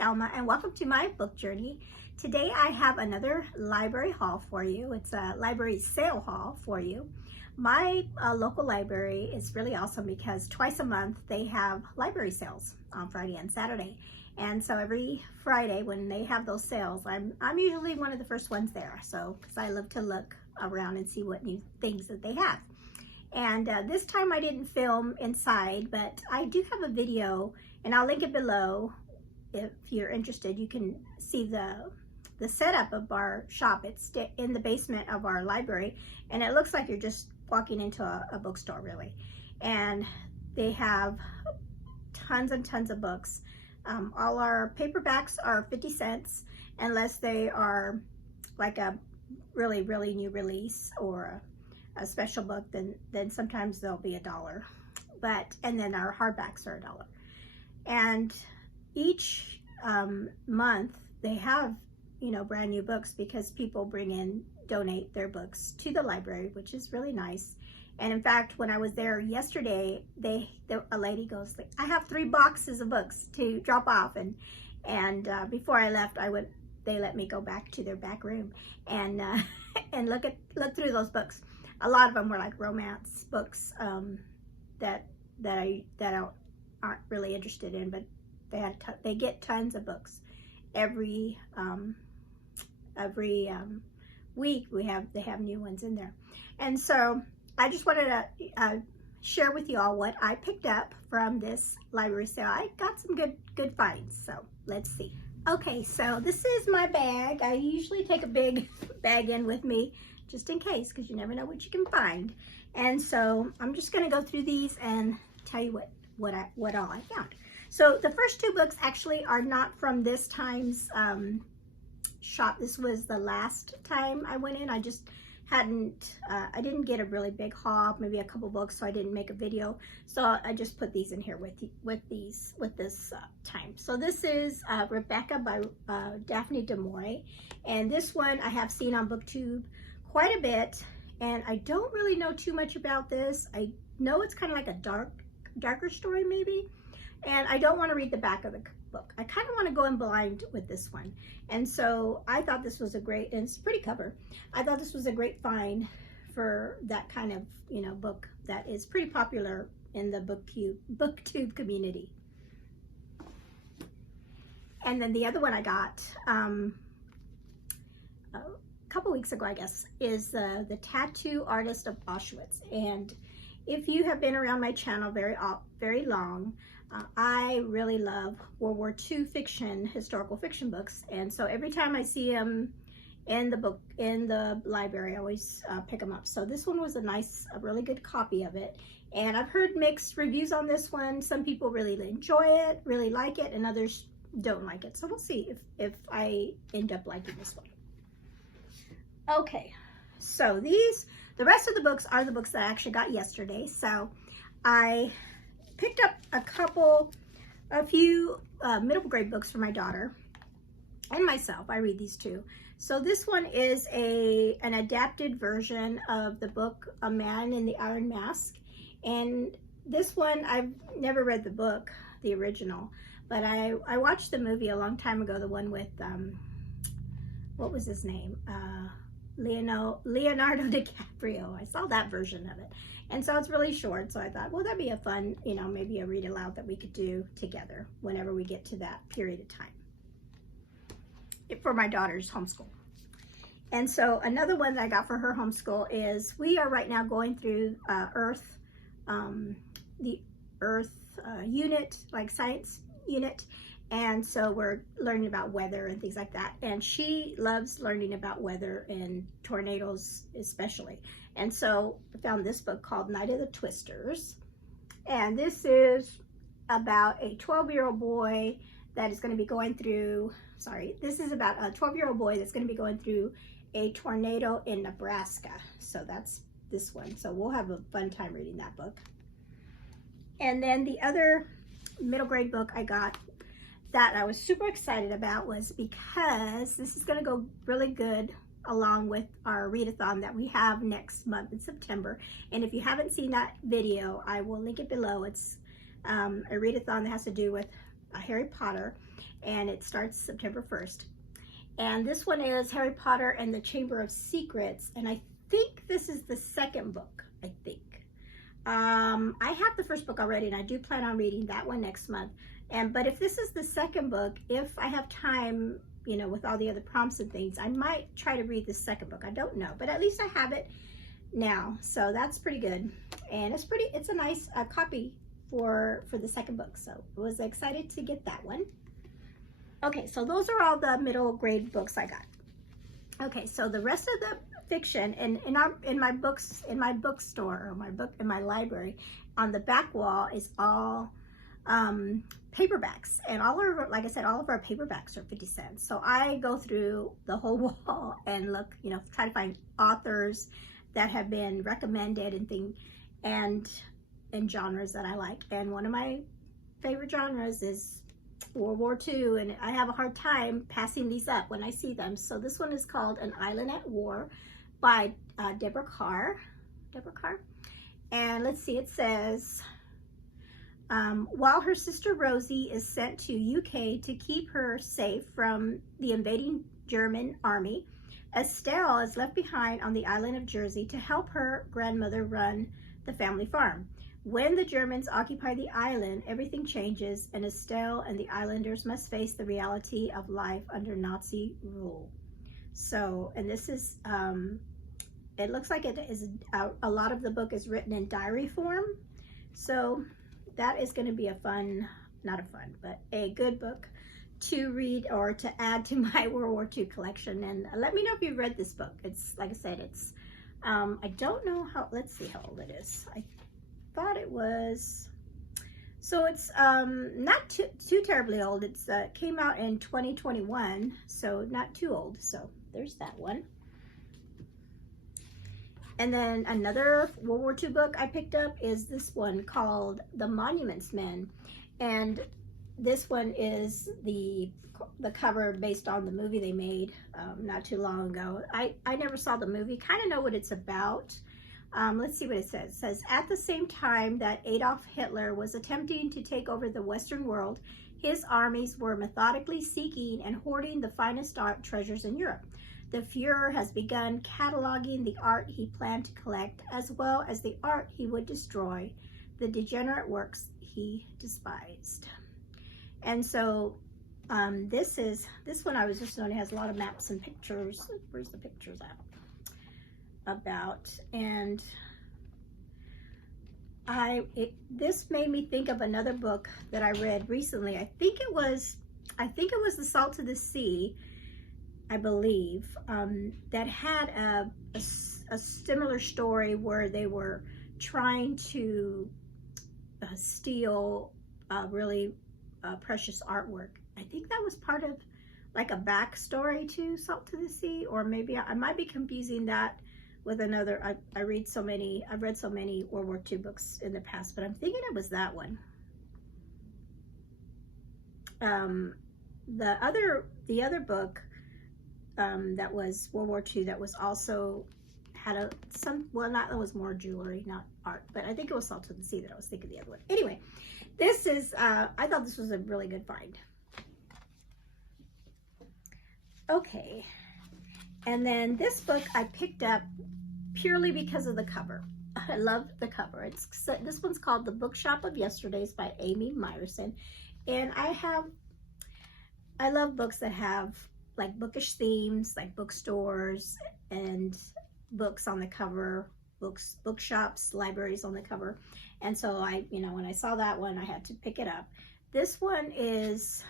Elma and welcome to my book journey. Today I have another library haul for you. It's a library sale haul for you. My local library is really awesome because twice a month they have library sales on Friday and Saturday. And so every Friday when they have those sales, I'm usually one of the first ones there. So because I love to look around and see what new things that they have. And this time I didn't film inside, but I do have a video and I'll link it below. If you're interested, you can see the setup of our shop. It's in the basement of our library and it looks like you're just walking into a bookstore really. And they have tons and tons of books. All our paperbacks are 50 cents unless they are like a really new release or a special book, then sometimes they'll be $1. And then our hardbacks are $1. And each month they have, you know, brand new books because people donate their books to the library, which is really nice. And in fact, when I was there yesterday, a lady goes, I have 3 boxes of books to drop off. And before I left, they let me go back to their back room and and look through those books. A lot of them were like romance books that aren't really interested in, but they get tons of books every week. They have new ones in there, and so I just wanted to share with you all what I picked up from this library sale. I got some good finds, so let's see. Okay, so this is my bag. I usually take a big bag in with me just in case, because you never know what you can find. And so I'm just going to go through these and tell you what all I found. So the first 2 books actually are not from this time's shop. This was the last time I went in. I just hadn't, I didn't get a really big haul, maybe a couple books, so I didn't make a video. So I just put these in here with this time. So this is Rebecca by Daphne du Maurier, and this one I have seen on BookTube quite a bit, and I don't really know too much about this. I know it's kind of like a darker story maybe, and I don't want to read the back of the book. I kind of want to go in blind with this one, and so I thought this was a great, and it's a pretty cover. I thought this was a great find for that kind of, you know, book that is pretty popular in the BookTube community. And then the other one I got couple weeks ago, I guess, is the Tattoo Artist of Auschwitz. And if you have been around my channel very long, I really love World War II fiction, historical fiction books, and so every time I see them in the library, I always pick them up. So this one was a really good copy of it, and I've heard mixed reviews on this one. Some people really enjoy it, really like it, and others don't like it. So we'll see if I end up liking this one. Okay, so the rest of the books are the books that I actually got yesterday. So I picked up a few middle grade books for my daughter and myself. I read these too. So this one is an adapted version of the book A Man in the Iron Mask. And this one, I've never read the book, the original, but I watched the movie a long time ago, the one with, what was his name? Leonardo DiCaprio. I saw that version of it. And so it's really short. So I thought, well, that'd be a fun, you know, maybe a read aloud that we could do together whenever we get to that period of time for my daughter's homeschool. And so another one that I got for her homeschool is, we are right now going through the Earth unit, like science unit. And so we're learning about weather and things like that. And she loves learning about weather and tornadoes especially. And so I found this book called Night of the Twisters. And this is about a 12-year-old boy that is going to be going through, this is about a 12-year-old boy that's going to be going through a tornado in Nebraska. So that's this one. So we'll have a fun time reading that book. And then the other middle grade book I got that I was super excited about was because this is going to go really good along with our readathon that we have next month in September. And if you haven't seen that video, I will link it below. It's a readathon that has to do with Harry Potter, and it starts September 1st. And this one is Harry Potter and the Chamber of Secrets, and I think this is the second book, I think. I have the first book already, and I do plan on reading that one next month. But if this is the second book, if I have time, you know, with all the other prompts and things, I might try to read the second book. I don't know, but at least I have it now, so that's pretty good. And it's a nice copy for the second book, so I was excited to get that one. Okay, so those are all the middle grade books I got. Okay, so the rest of the fiction in my bookstore, or in my library, on the back wall is all paperbacks, and like I said, all of our paperbacks are 50 cents. So I go through the whole wall and look, you know, try to find authors that have been recommended and genres that I like. And one of my favorite genres is World War II, and I have a hard time passing these up when I see them. So this one is called An Island at War by Deborah Carr. And let's see, it says, while her sister Rosie is sent to UK to keep her safe from the invading German army, Estelle is left behind on the island of Jersey to help her grandmother run the family farm. When the Germans occupy the island, everything changes, and Estelle and the islanders must face the reality of life under Nazi rule. So, and this is, it looks like it is, a lot of the book is written in diary form. So that is going to be a good book to read or to add to my World War II collection. And let me know if you've read this book. It's, like I said, it's, I don't know how, let's see how old it is. I thought it was, so it's not too terribly old. It's came out in 2021, so not too old. So there's that one. And then another World War II book I picked up is this one called The Monuments Men. And this one is the cover based on the movie they made not too long ago. I never saw the movie, kind of know what it's about. Let's see what it says. It says, at the same time that Adolf Hitler was attempting to take over the Western world, his armies were methodically seeking and hoarding the finest art treasures in Europe. The Fuhrer has begun cataloging the art he planned to collect, as well as the art he would destroy, the degenerate works he despised. And so this one I was just knowing, it has a lot of maps and pictures. Where's the pictures at? About, and this made me think of another book that I read recently. I think it was The Salt of the Sea, I believe, that had a similar story where they were trying to steal really precious artwork. I think that was part of like a backstory to Salt to the Sea, or maybe I might be confusing that with another. I've read so many World War II books in the past, but I'm thinking it was that one. The other book that was World War II that was also had that was more jewelry, not art, but I think it was Salt to the Sea that I was thinking the other one. Anyway, this is, I thought this was a really good find. Okay, and then this book I picked up purely because of the cover. I love the cover. This one's called The Bookshop of Yesterdays by Amy Myerson, and I love books that have like bookish themes, like bookstores and books on the cover, bookshops, libraries on the cover. And so when I saw that one, I had to pick it up. This one is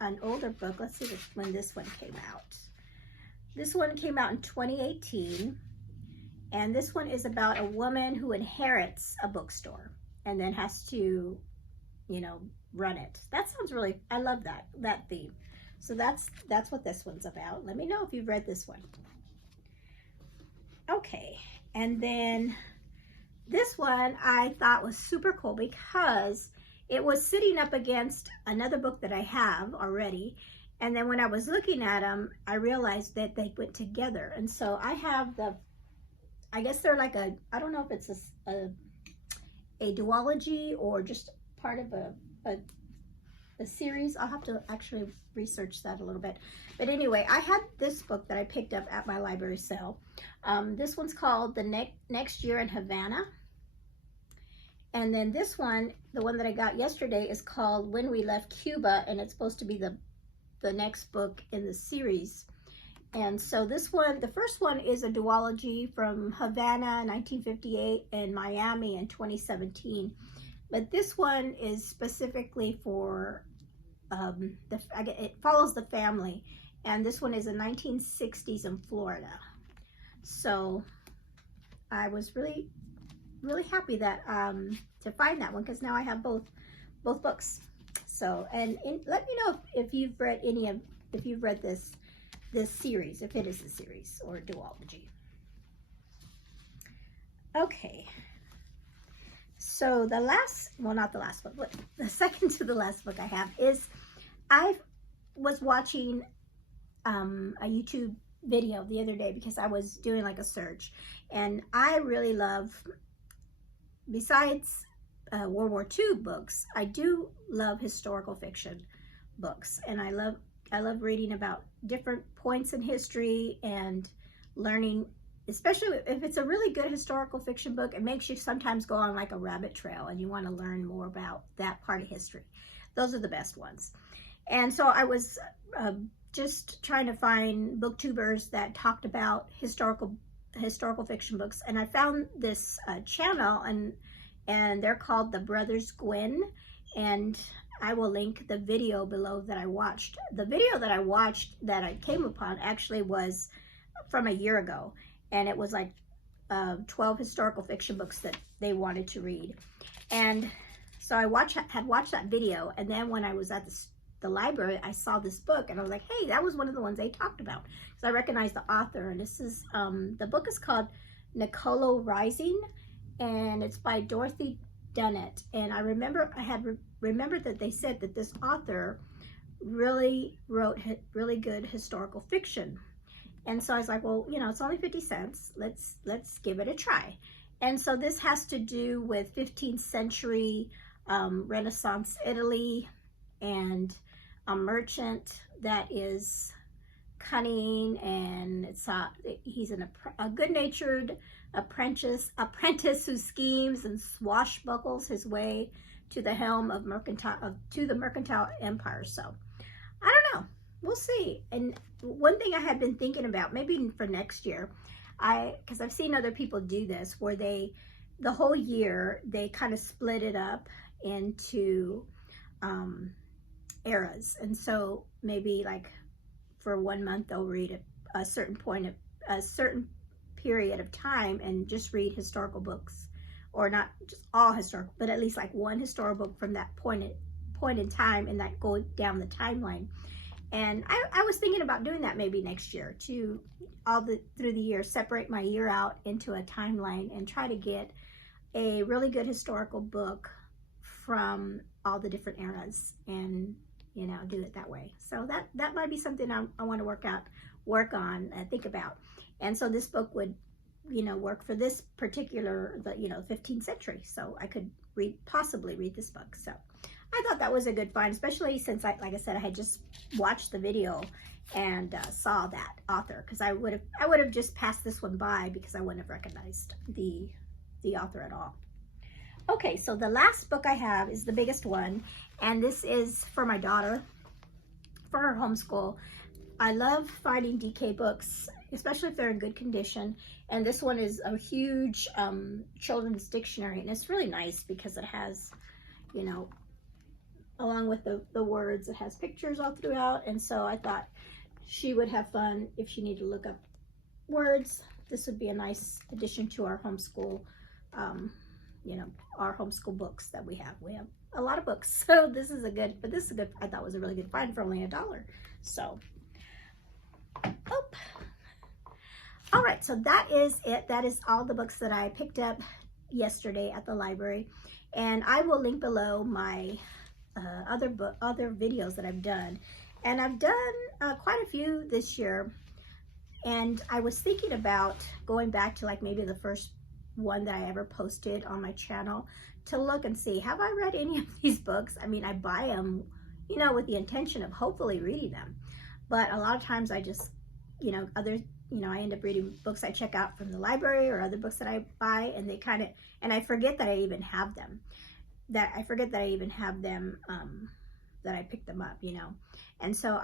an older book. Let's see when this one came out. This one came out in 2018. And this one is about a woman who inherits a bookstore and then has to, run it. That sounds really, I love that theme. So that's what this one's about. Let me know if you've read this one. Okay, and then this one I thought was super cool because it was sitting up against another book that I have already. And then when I was looking at them, I realized that they went together. And so I have I guess they're like I don't know if it's a duology or just part of a series. I'll have to actually research that a little bit. But anyway, I had this book that I picked up at my library sale. This one's called The Next Year in Havana. And then this one, the one that I got yesterday, is called When We Left Cuba, and it's supposed to be the next book in the series. And so this one, the first one is a duology from Havana 1958 and Miami in 2017. But this one is specifically for, it follows the family. And this one is in 1960s in Florida. So I was really happy that to find that one, because now I have both books. So let me know if you've read if you've read this series, if it is a series or a duology. Okay, so the last, well, not the last one, but the second to the last book I have is, I was watching a YouTube video the other day because I was doing like a search, and I really love, besides World War II books, I do love historical fiction books, and I love reading about different points in history and learning, especially if it's a really good historical fiction book. It makes you sometimes go on like a rabbit trail and you want to learn more about that part of history. Those are the best ones. And so I was just trying to find booktubers that talked about historical fiction books, and I found this channel, and they're called the Brothers Gwyn, and I will link the video below that I watched. The video that I watched that I came upon actually was from a year ago, and it was like 12 historical fiction books that they wanted to read. And so I had watched that video, and then when I was at the library, I saw this book, and I was like, hey, that was one of the ones they talked about. So I recognized the author, and this is, the book is called Nicolo Rising, and it's by Dorothy Dunnett. And I had remembered that they said that this author really wrote really good historical fiction. And so I was like, well, you know, it's only 50 cents. Let's give it a try. And so this has to do with 15th century Renaissance Italy, and a merchant that is cunning, and he's a good-natured apprentice who schemes and swashbuckles his way to the helm of the mercantile empire. So I don't know, we'll see. And one thing I had been thinking about, maybe for next year, because I've seen other people do this, where the whole year they kind of split it up into eras. And so maybe like for 1 month they'll read a certain period of time and just read historical books, or not just all historical, but at least like one historical book from that point in time, and that go down the timeline. And I was thinking about doing that maybe next year, to through the year, separate my year out into a timeline and try to get a really good historical book from all the different eras, and you know, do it that way. So that might be something I want to work on, think about. And so this book would, you know, work for this particular, 15th century. So I could possibly read this book. So I thought that was a good find, especially since like I said, I had just watched the video and saw that author, because I would have just passed this one by because I wouldn't have recognized the author at all. Okay, so the last book I have is the biggest one, and this is for my daughter, for her homeschool. I love finding DK books, especially if they're in good condition, and this one is a huge children's dictionary, and it's really nice because it has, you know, along with the words, it has pictures all throughout, and so I thought she would have fun if she needed to look up words. This would be a nice addition to our homeschool, our homeschool books that we have. We have a lot of books, so this is a good, I thought was a really good find for only $1. So, all right, so that is it. That is all the books that I picked up yesterday at the library, and I will link below my other videos that I've done, and I've done quite a few this year. And I was thinking about going back to like maybe the first one that I ever posted on my channel to look and see, have I read any of these books? I mean, I buy them you know, with the intention of hopefully reading them. But a lot of times I just, you know, I end up reading books I check out from the library or other books that I buy, and they kind of, and I forget that I even have them. That I picked them up, you know. And so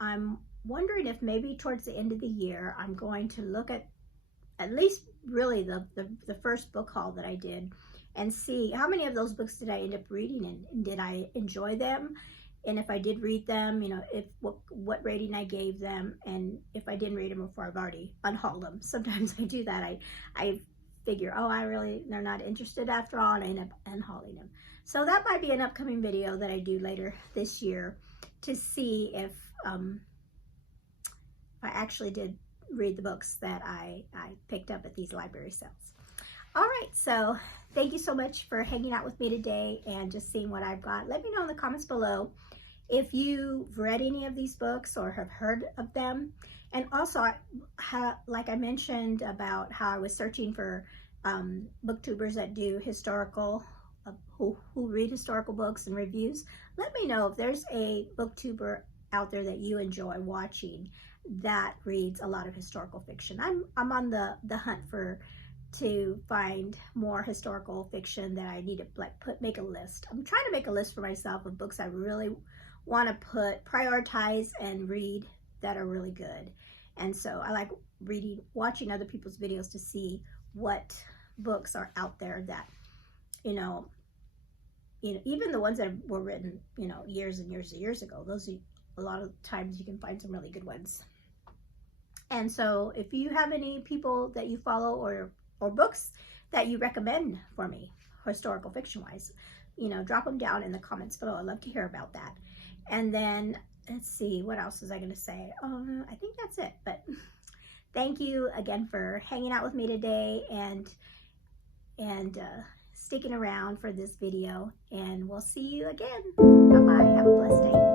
I'm wondering if maybe towards the end of the year I'm going to look at least really the first book haul that I did, and see how many of those books did I end up reading, and did I enjoy them, and if I did read them, you know, if what rating I gave them, and if I didn't read them before I've already unhauled them. Sometimes I do that. I figure, oh, they're not interested after all, and I end up unhauling them. So that might be an upcoming video that I do later this year, to see if I actually did read the books that I picked up at these library sales. All right, so thank you so much for hanging out with me today and just seeing what I've got. Let me know in the comments below if you've read any of these books or have heard of them. And also, like I mentioned about how I was searching for booktubers that do historical, who read historical books and reviews. Let me know if there's a booktuber out there that you enjoy watching that reads a lot of historical fiction. I'm on the hunt to find more historical fiction that I need to make a list. I'm trying to make a list for myself of books I really want to prioritize and read that are really good. And so I like watching other people's videos to see what books are out there that, you know, even the ones that were written, you know, years and years and years ago. Those, a lot of times you can find some really good ones. And so if you have any people that you follow or books that you recommend for me, historical fiction wise, you know, drop them down in the comments below. I'd love to hear about that. And then let's see, what else was I going to say? I think that's it. But thank you again for hanging out with me today and sticking around for this video. And we'll see you again. Bye-bye. Have a blessed day.